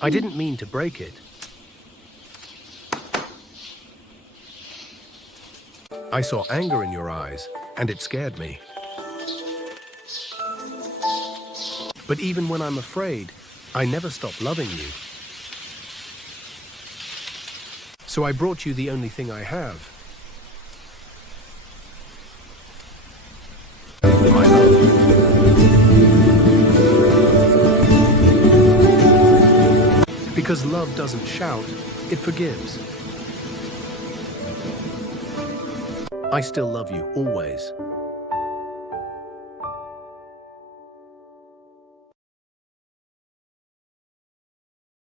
I didn't mean to break it. I saw anger in your eyes, and it scared me. But even when I'm afraid, I never stop loving you. So I brought you the only thing I have. My love. Because love doesn't shout, it forgives. I still love you, always.